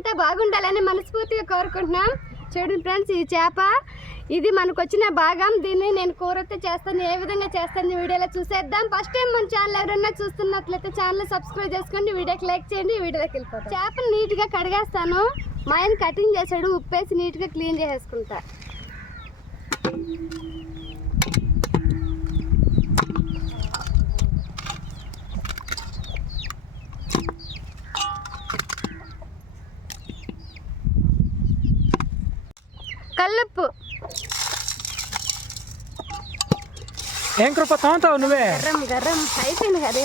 అంతా బాగుండాలని మనస్ఫూర్తిగా కోరుకుంటున్నాం. చూడండి ఫ్రెండ్స్ ఈ చేప ఇది మనకు వచ్చిన భాగం. దీన్ని నేను కూరతో చేస్తాను ఏ విధంగా చేస్తాను వీడియోలో చూసేద్దాం. ఫస్ట్ టైం మన ఛానల్ ఎవరైనా చూస్తున్నట్లయితే ఛానల్ సబ్స్క్రైబ్ చేసుకోండి వీడియోకి లైక్ చేయండి వీడియోకి వీడియోలోకి చేపను నీట్గా కడిగేస్తాను. మా ఆయన కటింగ్ చేశాడు ఉప్పేసి నీట్గా క్లీన్ చేసేసుకుంటా కల్లుప్పు ఏం కృప తోముతావు నువ్వే? గర్రం గర్రం. అయిపోయింది కదా.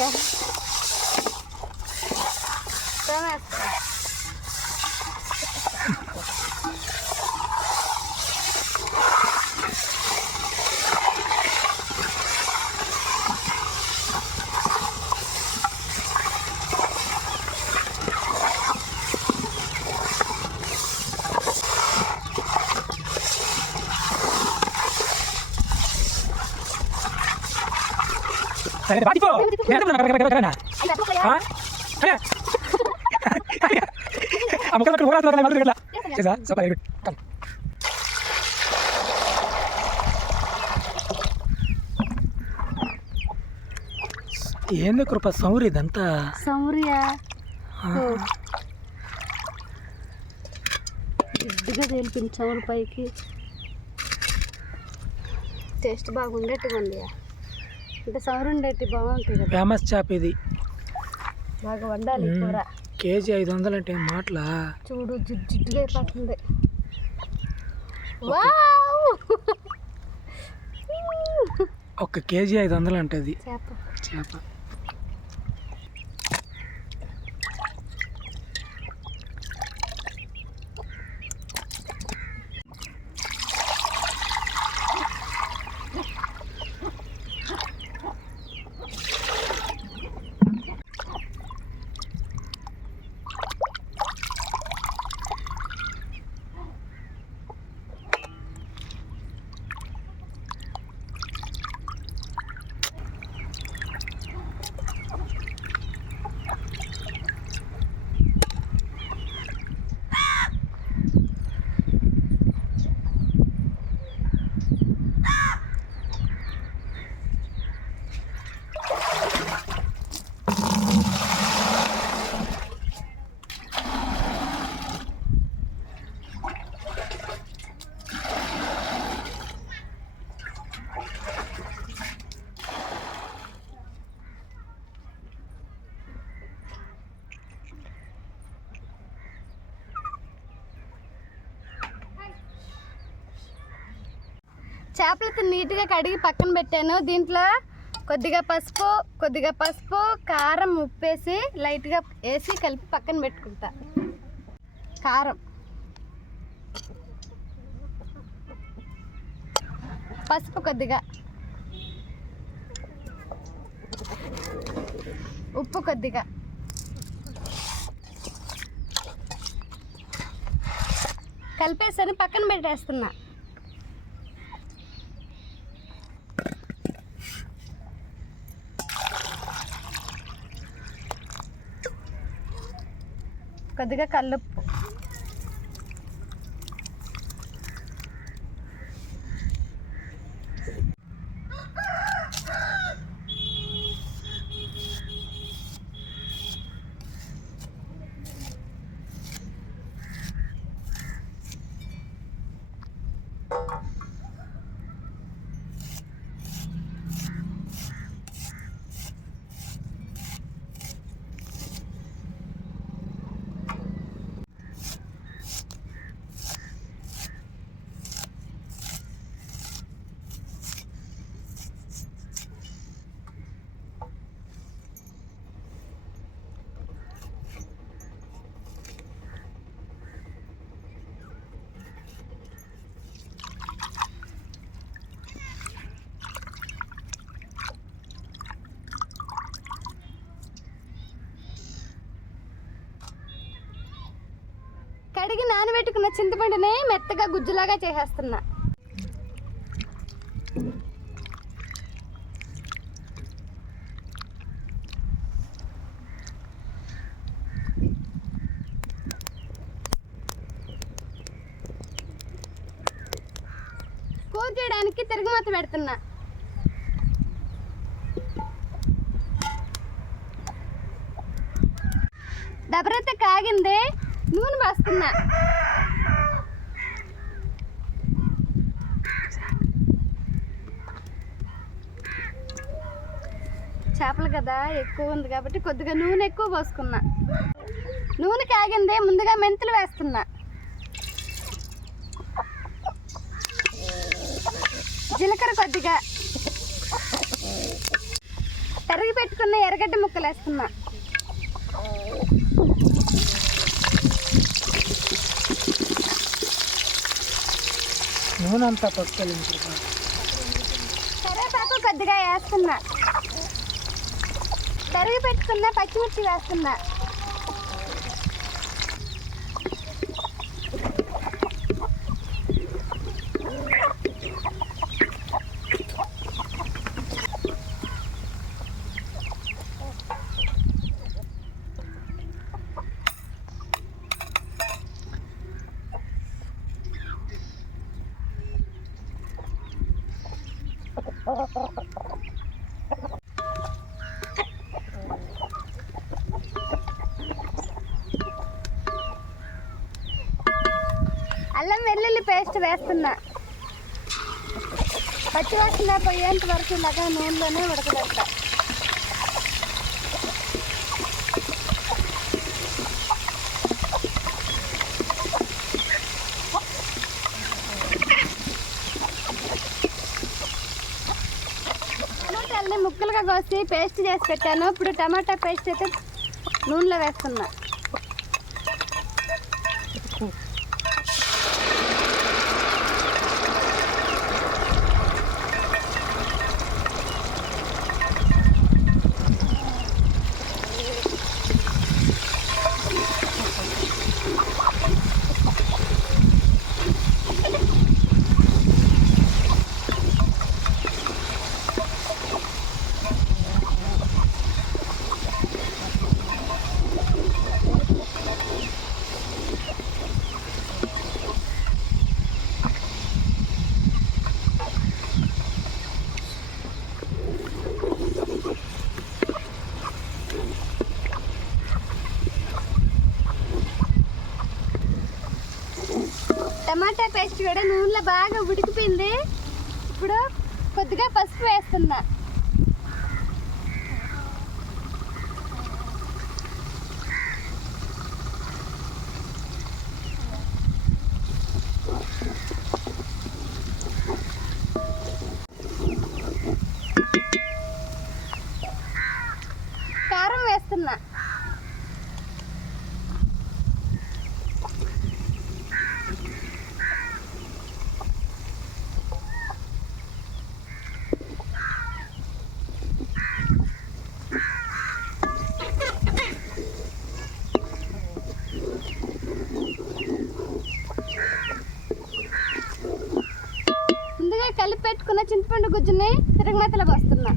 ఏంది కృప సౌరి ఇదంతా సౌర్య జిడ్డుగా తేలిపింది చౌరు పైకి టేస్ట్ బాగుండేట్టుగా ఉంది అంటే సౌరు ఉండేటి బాగుంటుంది కదా. ఫేమస్ చాప్ ఇది. బాగా వండాలి. కూర. కేజీ ఐదు వందలు అంటే మాటలా? చూడు జిడ్డు జిడ్డుగా అయిపోతుంది. వావ్! ఒక కేజీ ఐదు వందలు అంటది. చేప. చేప. చేపలతో నీట్గా కడిగి పక్కన పెట్టాను. దీంట్లో కొద్దిగా పసుపు కొద్దిగా పసుపు కారం ఉప్పేసి లైట్గా వేసి కలిపి పక్కన పెట్టుకుంటా. కారం. పసుపు కొద్దిగా. ఉప్పు కొద్దిగా. కలిపేసని పక్కన పెట్టేస్తున్నా. కొద్దిగా కల్లుప్పు. కడిగి నానబెట్టుకున్న చింతపండుని మెత్తగా గుజ్జులాగా చేసేస్తున్నా. కూర చేయడానికి తిరగమత పెడుతున్నా. డబ్బరైతే కాగిందే నూనె పోస్తున్నా. చేపలు కదా ఎక్కువ ఉంది కాబట్టి కొద్దిగా నూనె ఎక్కువ పోసుకున్నా. నూనె కాగింది ముందుగా మెంతులు వేస్తున్నా. జీలకర్ర కొద్దిగా. తరిగి పెట్టుకున్న ఎర్రగడ్డ ముక్కలు వేస్తున్నా నూనె అంతా పట్టుకెళ్ళి కరివేపాకు కొద్దిగా వేస్తున్నా. తరిగి పెట్టుకున్న పచ్చిమిర్చి వేస్తున్నా. అల్లం వెల్లుల్లి పేస్ట్ వేస్తున్నా. పచ్చివాసన పోయేంత వరకు ఇలాగా నూనెలోనే ఉడకబెడతా. కోసి పేస్ట్ చేసి పెట్టాను. ఇప్పుడు టమాటా పేస్ట్ అయితే నూనెలో వేస్తున్నా. టమాటా పేస్ట్ కూడా నూనెలో బాగా ఉడికిపోయింది. ఇప్పుడు కొద్దిగా పసుపు వేస్తున్నా కారం వేస్తున్నా ముందుగా కలిపి పెట్టుకున్న చింతపండు గుజ్జుని తిరగమతలో పోస్తున్నా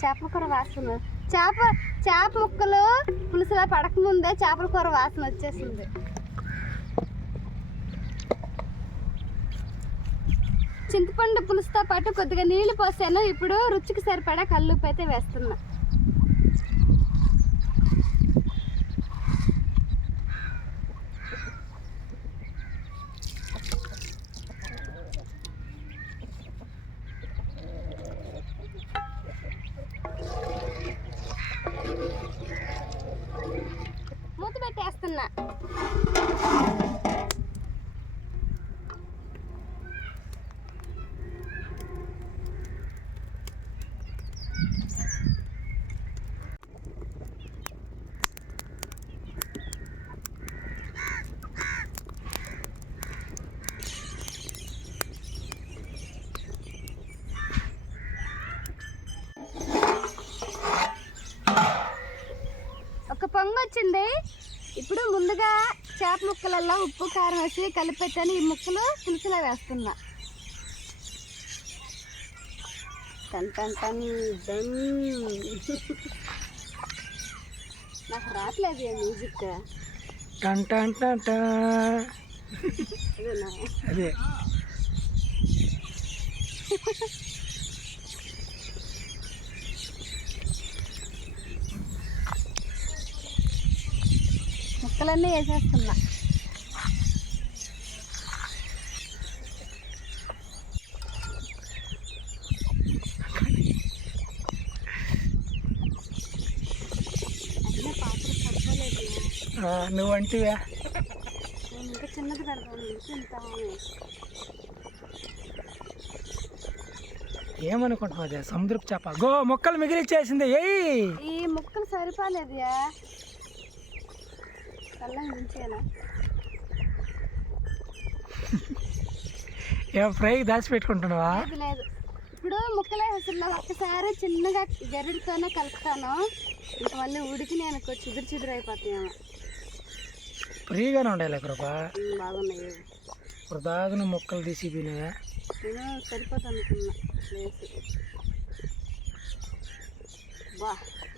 చేపల కూర వాసన చేప చేప ముక్కలు పులుసులా పడకముందే చేపల కూర వాసన వచ్చేసింది. చింతపండు పులుసుతో పాటు కొద్దిగా నీళ్ళు పోసాను. ఇప్పుడు రుచికి సరిపడా కల్లుప్పు అయితే వేస్తున్నా. ఇప్పుడు ముందుగా చేప ముక్కలల్లో ఉప్పు కారం వేసి కలిపి పెట్టాను ఈ ముక్కలు పులుసులో వేస్తున్నా. టన్ టన్ టన్ డన్. నాకు రావట్లేదు మ్యూజిక్. టన్ టన్ టన్ అదే. ముక్కలన్నీ వేసేస్తున్నా. నువ్వు అంటివా ఇంకా చిన్నది ఏమనుకుంటున్నావు సముద్రపు చేప. గో మొక్కలు మిగిలిచ్చేసింది. ఏయ్! ఈ ముక్కలు సరిపోలేదు ఫ్రై దాచిపెట్టుకుంటున్నావా? లేదు లేదు. ఇప్పుడు ముక్కలే అసలు ఒక్కసారి చిన్నగా గరిడితోనే కలుపుతాను ఇంక మళ్ళీ ఉడికి నేను ఎక్కువ చిదురు చిదురు అయిపోతాయేమో. ఫ్రీగానే ఉండాలి కృప. బాగున్నాయి. ఇప్పుడు దాగున మొక్కలు తీసి పోయినాయా నేను సరిపోతా అనుకున్నా. బా.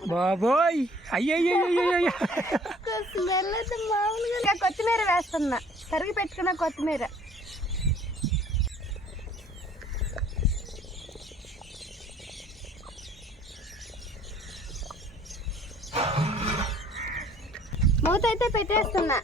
బాబోయ్! అయ్యయ్యో మామూలుగా కొత్తిమీర వేస్తున్నా తరిగి పెట్టుకున్న కొత్తిమీర మూత అయితే పెట్టేస్తున్నా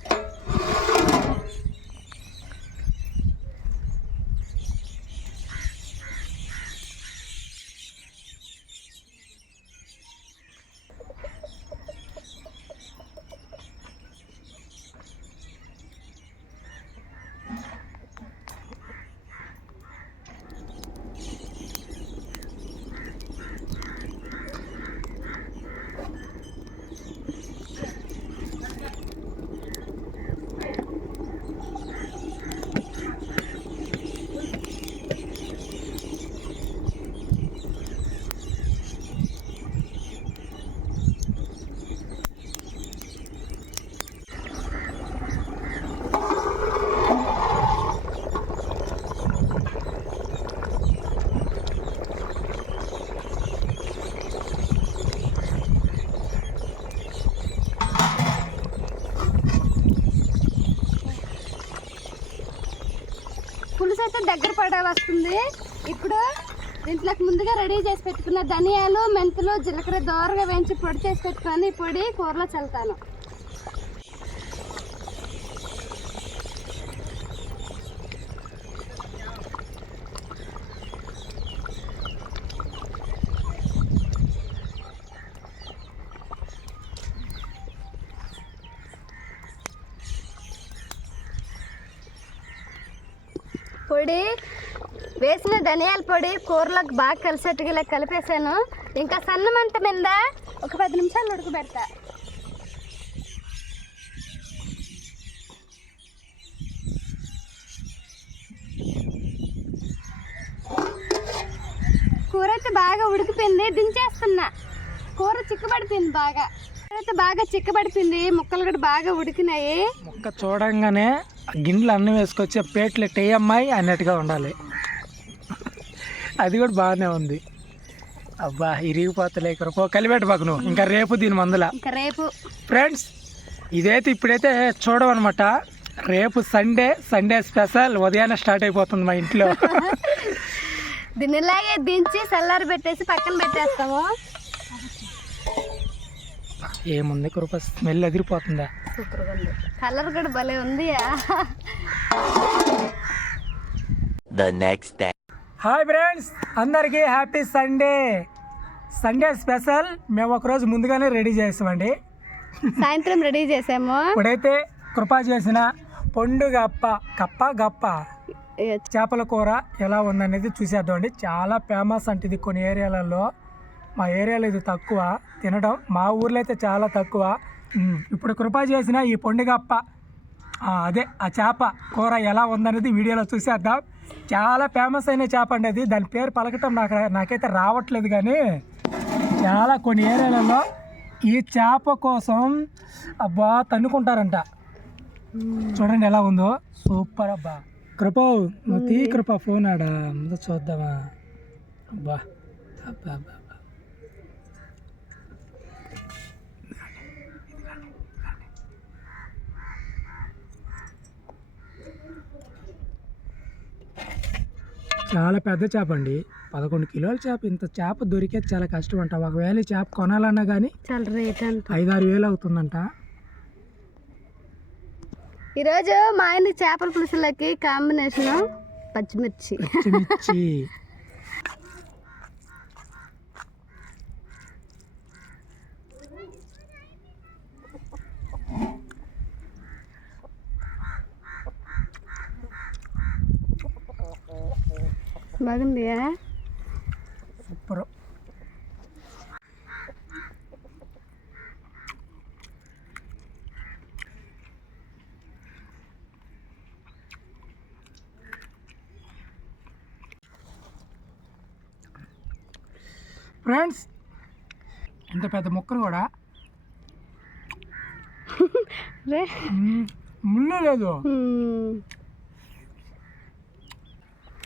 పులుసు అయితే దగ్గర పడే వస్తుంది. ఇప్పుడు దీంట్లోకి ముందుగా రెడీ చేసి పెట్టుకున్న ధనియాలు మెంతులు జీలకర్ర దోరగా వేయించి పొడి చేసి పెట్టుకొని ఈ పొడి కూరలో చల్లుతాను. పొడి వేసిన ధనియాల పొడి కూరలకు బాగా కలిసేట్టుగా ఇలా కలిపేసాను ఇంకా సన్న మంట మీద ఒక పది నిమిషాలు ఉడకబెడతా. కూర అయితే బాగా ఉడికిపోయింది దించేస్తున్నా. కూర చిక్కబడిపోయింది బాగా. కూర అయితే బాగా చిక్కబడిపోయింది ముక్కలు కూడా బాగా ఉడికినాయి. ముక్క చూడంగానే గిన్నెలు అన్నం వేసుకొచ్చే పేట్లు టేయమ్మాయి అన్నట్టుగా ఉండాలి. అది కూడా బాగానే ఉంది. అబ్బా ఇరిగిపోతలే కృప కలిపెట్టు బాకు నువ్వు. ఇంకా రేపు దీని మందుల. రేపు. ఫ్రెండ్స్ ఇదైతే ఇప్పుడైతే చూడమన్నమాట. రేపు సండే సండే స్పెషల్ ఉదయాన్నే స్టార్ట్ అయిపోతుంది మా ఇంట్లో. దీన్ని ఇలాగే దించి చల్లారి పెట్టేసి పక్కన పెట్టేస్తాము. ఏముంది కృప? స్మెల్ ఎదిరిపోతుందా సూపర్గా ఉంది కలర్ కూడా భలే ఉంది the next day. Hi friends అందరికీ హ్యాపీ సండే సండే స్పెషల్ మేము ఒకరోజు ముందుగానే రెడీ చేస్తామండి సాయంత్రం రెడీ చేసాము. ఇప్పుడైతే కృప చేసిన పండు గప్ప కప్ప గప్ప. చేపల కూర ఎలా ఉందనేది చూసేద్దామండి. చాలా ఫేమస్ అంటే ఇది కొన్ని ఏరియాలలో. మా ఏరియాలో ఇది తక్కువ. తినడం మా ఊర్లో అయితే చాలా తక్కువ. ఇప్పుడు కృప చేసిన ఈ పొండిగప్ప అదే ఆ చేప కూర ఎలా ఉందనేది వీడియోలో చూసేద్దాం. చాలా ఫేమస్ అయిన చేప అండి అది. దాని పేరు పలకటం నాకు నాకైతే రావట్లేదు కానీ చాలా కొన్ని ఏరియాలలో ఈ చేప కోసం అబ్బా తన్నుకుంటారంట. చూడండి ఎలా ఉందో. సూపర్ అబ్బా. కృప నువ్వు తీ కృప ఫోన్ ఆడా. ముందు చూద్దామా. అబ్బా. అబ్బా అబ్బా. చాలా పెద్ద చేప అండి. పదకొండు కిలోల చేప. ఇంత చేప దొరికేది చాలా కష్టం అంట ఒకవేళ ఈ చేప కొనాలన్నా కానీ చాలా రేట్ అంత ఐదారు వేలు అవుతుందంట. ఈరోజు మా ఆయన చేపల పులుసులకి కాంబినేషన్ పచ్చిమిర్చి. పచ్చిమిర్చి. బాగుంది సూపర్ ఫ్రెండ్స్ ఇంత పెద్ద ముక్కలు కూడా రే మ్మ్, ముళ్ళు లేదు హ్మ్.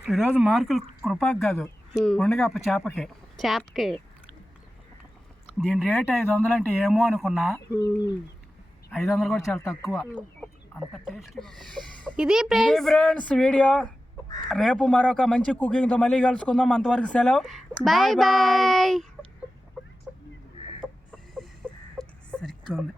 ఈరోజు మార్కులు కృపాకు కాదు హ్మ్. ఉండగప్ప చేపకి. చేపకి. దీని రేట్ ఐదు వందలు అంటే ఏమో అనుకున్నా. ఐదు వందలు కూడా చాలా తక్కువ. అంత టేస్ట్ ఇది ఫ్రెండ్స్. వీడియో. రేపు మరొక మంచి కుకింగ్తో మళ్ళీ కలుసుకుందాం. అంతవరకు సెలవు. బాయ్. బాయ్. సరిగ్గా ఉంది.